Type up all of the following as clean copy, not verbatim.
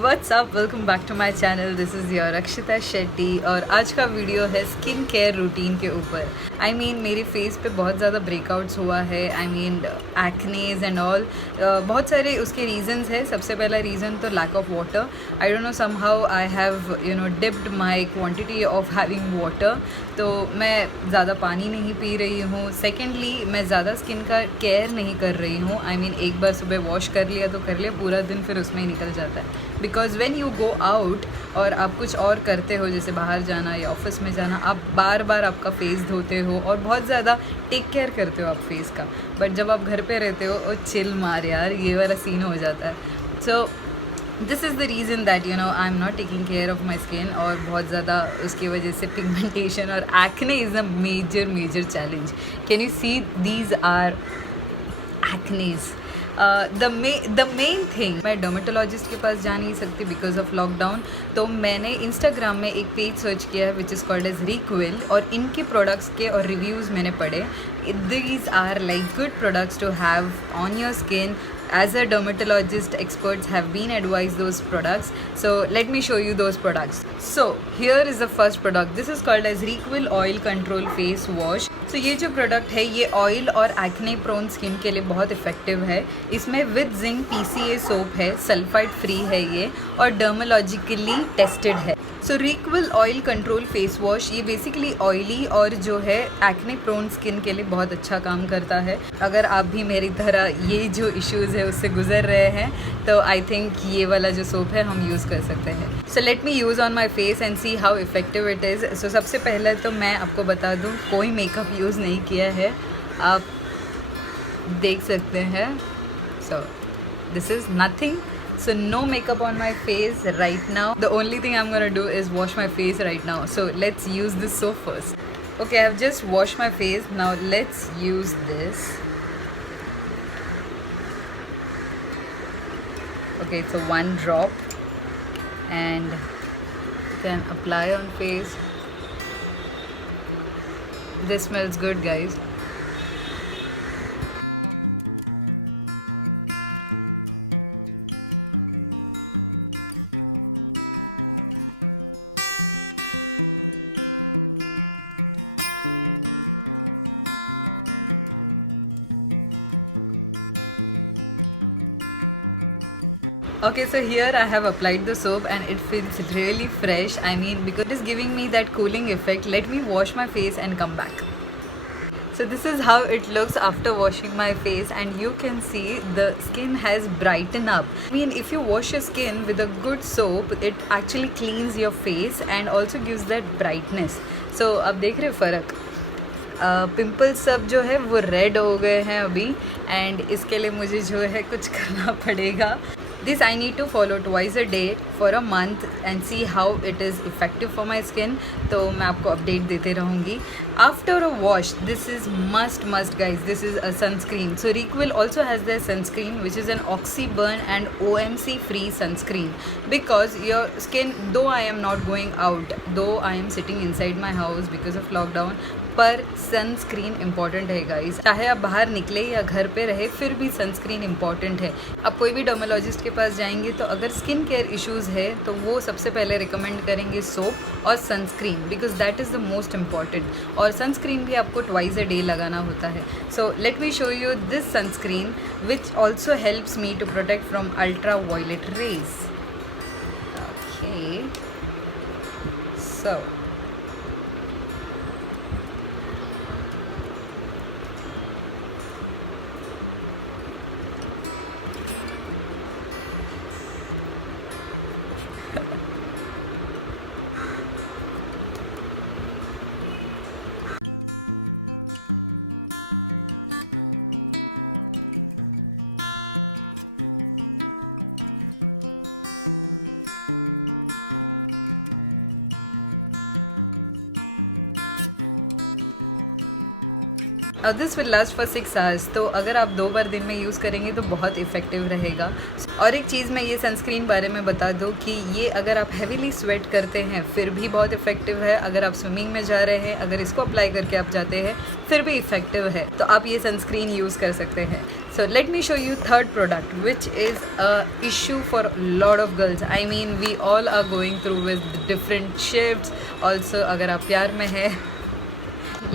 What's up, welcome back to my channel. This is your Akshita Shetty और आज का वीडियो है स्किन केयर रूटीन के ऊपर। मेरे फेस पे बहुत ज़्यादा ब्रेकआउट्स हुआ है। Acnes and all. बहुत सारे उसके रीजंस है। सबसे पहला रीज़न तो lack of water. I don't know, somehow I have dipped my quantity of having water. तो मैं ज़्यादा पानी नहीं पी रही हूँ। सेकेंडली, मैं ज़्यादा स्किन का केयर नहीं कर रही हूँ। एक बार सुबह वॉश कर लिया तो कर लिया, पूरा दिन फिर उसमें ही निकल जाता है। Because when you go out और आप कुछ और करते हो, जैसे बाहर जाना या ऑफिस में जाना, आप बार बार आपका फेस धोते हो और बहुत ज़्यादा टेक केयर करते हो आप फेस का। बट जब आप घर पे रहते हो और चिल मार यार, ये वाला सीन हो जाता है। So this is the reason that I am not taking care of my skin. और बहुत ज़्यादा उसकी वजह से पिगमेंटेशन और acne is a major challenge. Can you see these are acnes. The main thing, मैं डर्मेटोलॉजिस्ट के पास जा नहीं सकती बिकॉज ऑफ लॉकडाउन। तो मैंने इंस्टाग्राम में एक पेज सर्च किया है which is called as Reequil, और इनके प्रोडक्ट्स के और रिव्यूज़ मैंने पढ़े। These are like good products to have on your skin. As a dermatologist, experts have been advised those products. So let me show you those products. So here is the first product. This is called as Requil Oil Control Face Wash. So ये जो प्रोडक्ट है ये ऑयल और acne prone skin के लिए बहुत इफेक्टिव है। इसमें विद जिंक PCA सोप है, सल्फाइड फ्री है ये, और डर्मोलॉजिकली टेस्टेड है। सो रिक्विल ऑयल कंट्रोल फेस वॉश ये बेसिकली ऑयली और जो है एक्ने प्रोन स्किन के लिए बहुत अच्छा काम करता है। अगर आप भी मेरी तरह ये जो इश्यूज़ है उससे गुजर रहे हैं तो आई थिंक ये वाला जो सोप है हम यूज़ कर सकते हैं। So let me use on my face and see how effective it is. So सबसे पहले तो मैं आपको बता दूँ, कोई मेकअप यूज़ नहीं किया है, आप देख सकते हैं। सो this is nothing. So no makeup on my face right now. The only thing I'm gonna do is wash my face right now. So let's use this soap first. Okay, I've just washed my face. Now let's use this. Okay, it's a 1 drop and you can apply on face. This smells good, guys. Okay, so here I have applied the soap and it feels really fresh. Because it is giving me that cooling effect. Let me wash my face and come back. So this is how it looks after washing my face, and you can see the skin has brightened up. If you wash your skin with a good soap, it actually cleans your face and also gives that brightness. So अब देख रहे हो फ़र्क? पिंपल्स सब जो है वो रेड हो गए हैं अभी, एंड इसके लिए मुझे जो है कुछ करना पड़ेगा। This I need to follow twice a day for a month and see how it is effective for my skin. तो मैं आपको अपडेट देते रहूँगी। After a wash, this is must guys, this is a sunscreen. So Requil also has their sunscreen which is an oxy-burn and OMC free sunscreen, because your skin, though I am not going out, though I am sitting inside my house because of lockdown, पर sunscreen important है गाइस। चाहे आप बाहर निकले या घर पे रहे, फिर भी सनस्क्रीन इम्पॉर्टेंट है। आप कोई भी डर्मेटोलॉजिस्ट के पास जाएंगे तो अगर स्किन केयर इश्यूज़ है तो वो सबसे पहले रिकमेंड करेंगे सोप और sunscreen, because that is the most important. और सनस्क्रीन भी आपको ट्वाइस अ डे लगाना होता है। So let me show you this sunscreen which also helps me to protect from ultra violet rays. Okay, so this will last for 6 hours. तो अगर आप 2 बार दिन में यूज़ करेंगे तो बहुत इफ़ेक्टिव रहेगा। और एक चीज़ मैं ये सनस्क्रीन बारे में बता दूँ कि ये अगर आप हैवीली स्वेट करते हैं फिर भी बहुत इफ़ेक्टिव है। अगर आप स्विमिंग में जा रहे हैं, अगर इसको अप्लाई करके आप जाते हैं फिर भी इफ़ेक्टिव है। तो आप ये सनस्क्रीन यूज़ कर सकते हैं। So let me show you third product, which is a issue for a lot of girls. I mean, we all are going through with different shifts. Also, अगर आप प्यार में है,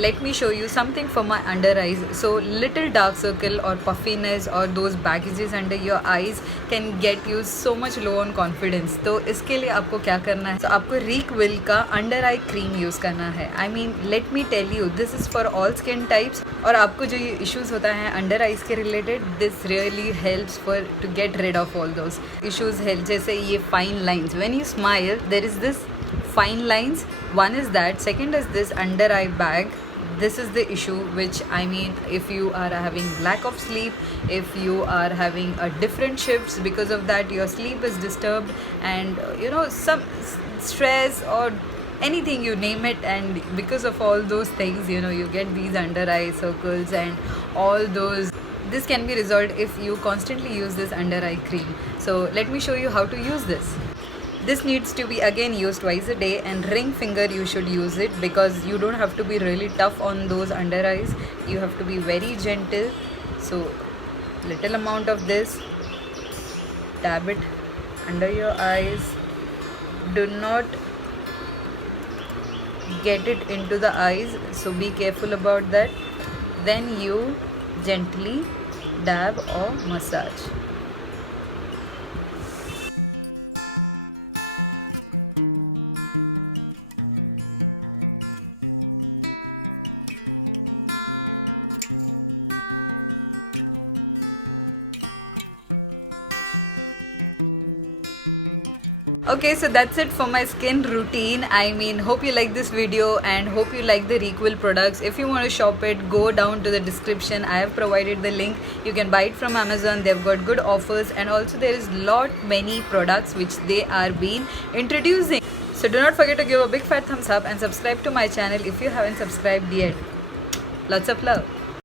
let me show you something for my under eyes. So little dark circle or puffiness or those baggages under your eyes can get you so much low on confidence. तो इसके लिए आपको क्या करना है? So आपको Reekwill का अंडर आई क्रीम यूज़ करना है. I mean, let me tell you, this is for all skin types. और आपको जो ये इश्यूज़ होता है अंडर आइज़ के related, this really helps for to get rid of all those issues. Help जैसे ये fine lines, when you smile there is this fine lines. One is that, second is this under eye bag. This is the issue, which I mean, if you are having lack of sleep, if you are having a different shifts, because of that your sleep is disturbed, and you know, some stress or anything, you name it, and because of all those things, you know, you get these under eye circles and all those. This can be resolved if you constantly use this under eye cream. So let me show you how to use this. This needs to be again used twice a day, and ring finger you should use it, because you don't have to be really tough on those under eyes. You have to be very gentle. So little amount of this, dab it under your eyes. Do not get it into the eyes, so be careful about that. Then you gently dab or massage. Okay, so that's it for my skin routine. I mean, hope you like this video and hope you like the Reekwill products. If you want to shop it, go down to the description. I have provided the link. You can buy it from Amazon. They've got good offers, and also there is many products which they are been introducing. So do not forget to give a big fat thumbs up and subscribe to my channel if you haven't subscribed yet. Lots of love.